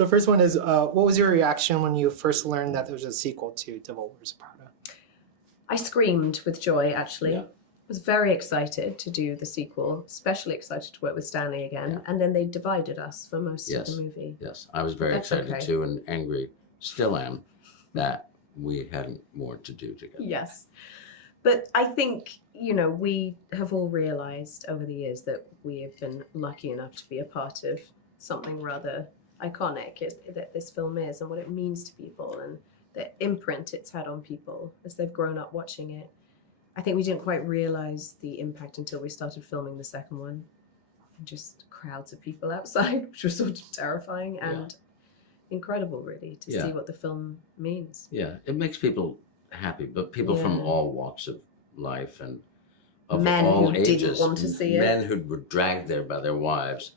The first one is, what was your reaction when you first learned that there was a sequel to Devil Wears Prada? I screamed with joy, actually. Yeah. I was very excited to do the sequel, especially excited to work with Stanley again. Yeah. And then they divided us for most Yes. of the movie. Yes, I was very That's excited okay. too, and angry, still am, that we hadn't more to do together. Yes. But I think, you know, we have all realized over the years that we have been lucky enough to be a part of something rather iconic that this film is, and what it means to people, and the imprint it's had on people as they've grown up watching it. I think we didn't quite realize the impact until we started filming the second one, and just crowds of people outside, which was sort of terrifying and incredible, really, to see what the film means. Yeah, it makes people happy, but people from all walks of life and of men all who ages, didn't want to see it, men who were dragged there by their wives,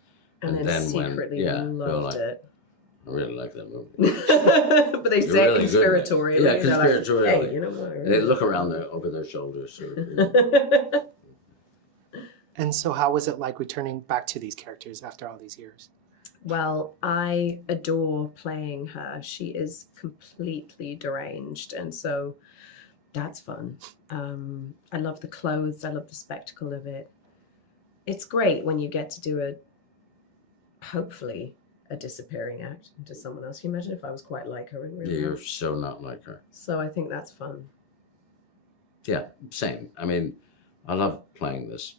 and then secretly loved it. I really like that movie. But they say really conspiratorially. Yeah, conspiratorially. Like, hey, you know what? They look around over their shoulders. Sort of, you know. And so how was it like returning back to these characters after all these years? Well, I adore playing her. She is completely deranged, and so that's fun. I love the clothes. I love the spectacle of it. It's great when you get to do hopefully a disappearing act into someone else. Can you imagine if I was quite like her in real life? You're so not like her. So I think that's fun. Yeah, same. I mean, I love playing this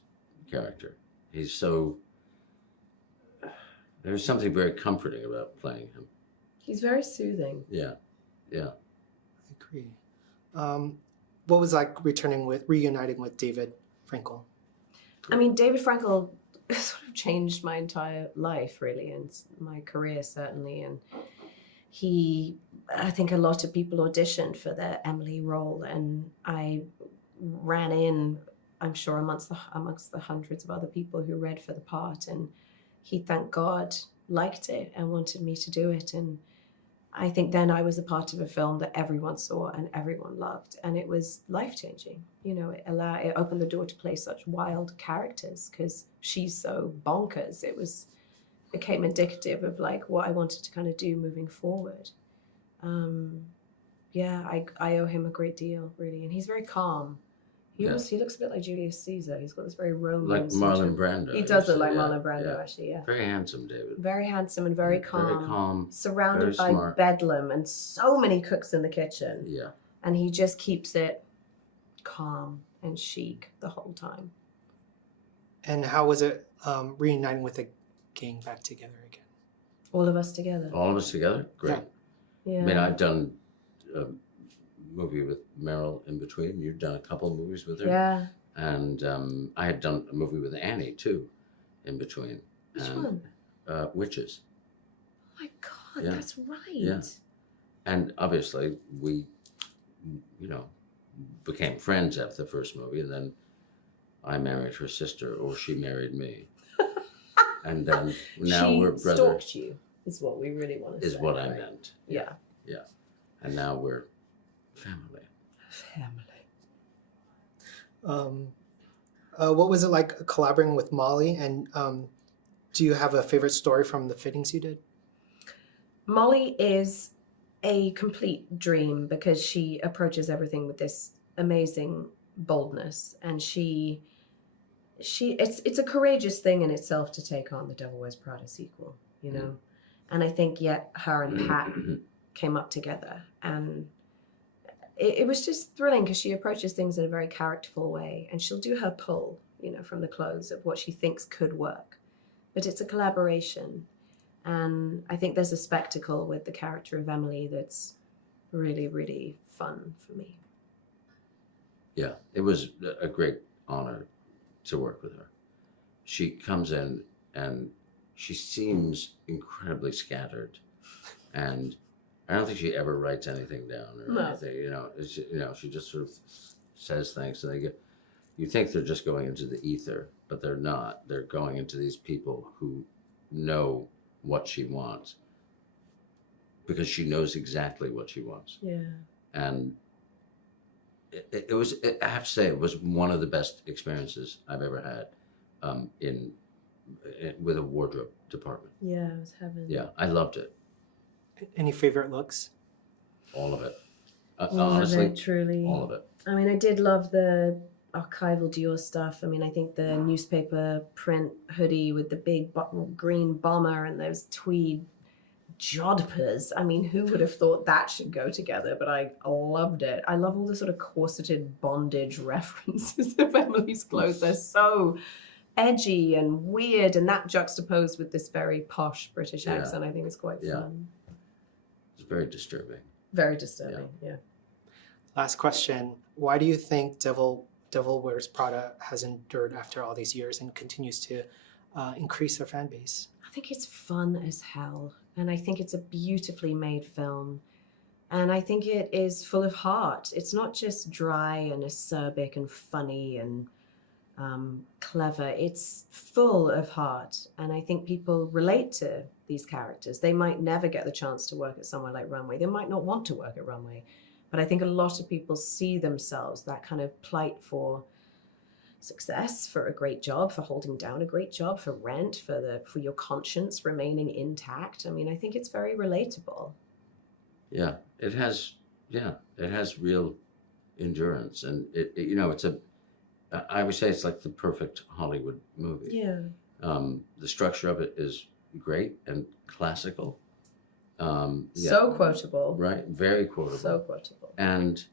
character. He's so... There's something very comforting about playing him. He's very soothing. Yeah, yeah. I agree. What was like reuniting with David Frankel? I mean, David Frankel sort of changed my entire life, really, and my career, certainly. And I think a lot of people auditioned for the Emily role, and I ran in, I'm sure, amongst the hundreds of other people who read for the part, and he, thank God, liked it and wanted me to do it. And I think then I was a part of a film that everyone saw and everyone loved, and it was life-changing. You know, it opened the door to play such wild characters because she's so bonkers. It became indicative of like what I wanted to kind of do moving forward. I owe him a great deal, really, and he's very calm. He looks a bit like Julius Caesar. He's got this very Roman. Like Marlon Brando. He does look like Marlon Brando, actually, yeah. Very handsome, David. Very handsome and very calm. Very calm. Surrounded by smart. bedlam and so many cooks in the kitchen. Yeah. And he just keeps it calm and chic the whole time. And how was it reuniting with the gang back together again? All of us together. All of us together? Great. Yeah. I mean, I've done a movie with Meryl in between. You've done a couple of movies with her. Yeah. And I had done a movie with Annie, too, in between. Which one? Witches. Oh my God, Yeah. that's right. Yeah. And obviously, we, became friends after the first movie, and then I married her sister, or she married me. And then now we're brothers. She stalked you, is what we really want to say. Is what right? I meant. Yeah. Yeah. And now we're family. What was it like collaborating with Molly? And do you have a favorite story from the fittings you did? Molly is a complete dream because she approaches everything with this amazing boldness, and it's a courageous thing in itself to take on the Devil Wears Prada sequel, you know. And I think her and Pat came up together, and it was just thrilling because she approaches things in a very characterful way, and she'll do her pull, from the clothes of what she thinks could work, but it's a collaboration. And I think there's a spectacle with the character of Emily that's really, really fun for me. Yeah, it was a great honor to work with her. She comes in and she seems incredibly scattered, and I don't think she ever writes anything down or anything. She just sort of says things, and you think they're just going into the ether, but they're not. They're going into these people who know what she wants, because she knows exactly what she wants. Yeah. And it was, I have to say, it was one of the best experiences I've ever had with a wardrobe department. Yeah, it was heaven. Yeah, I loved it. Any favorite looks? All of it. All Honestly, of it, truly. all of it. I mean, I did love the archival Dior stuff. I mean, I think the newspaper print hoodie with the big green bomber and those tweed jodhpurs. I mean, who would have thought that should go together? But I loved it. I love all the sort of corseted bondage references of Emily's clothes. They're so edgy and weird, and that juxtaposed with this very posh British Yeah. accent, I think is quite Yeah. fun. It's very disturbing. Very disturbing, yeah. Last question. Why do you think Devil Wears Prada has endured after all these years and continues to increase their fan base? I think it's fun as hell. And I think it's a beautifully made film. And I think it is full of heart. It's not just dry and acerbic and funny and clever. It's full of heart. And I think people relate to these characters. They might never get the chance to work at somewhere like Runway. They might not want to work at Runway. But I think a lot of people see themselves, that kind of plight for success, for a great job, for holding down a great job, for rent, for your conscience remaining intact. I mean, I think it's very relatable. Yeah, it has real endurance, and it's I would say it's like the perfect Hollywood movie. Yeah. The structure of it is great and classical. So quotable. Right, very quotable. So quotable. And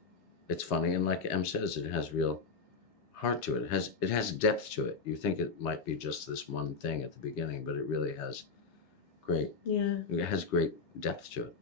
it's funny, and like Em says, it has real heart to it. It has depth to it. You think it might be just this one thing at the beginning, but it really has great. Yeah. It has great depth to it.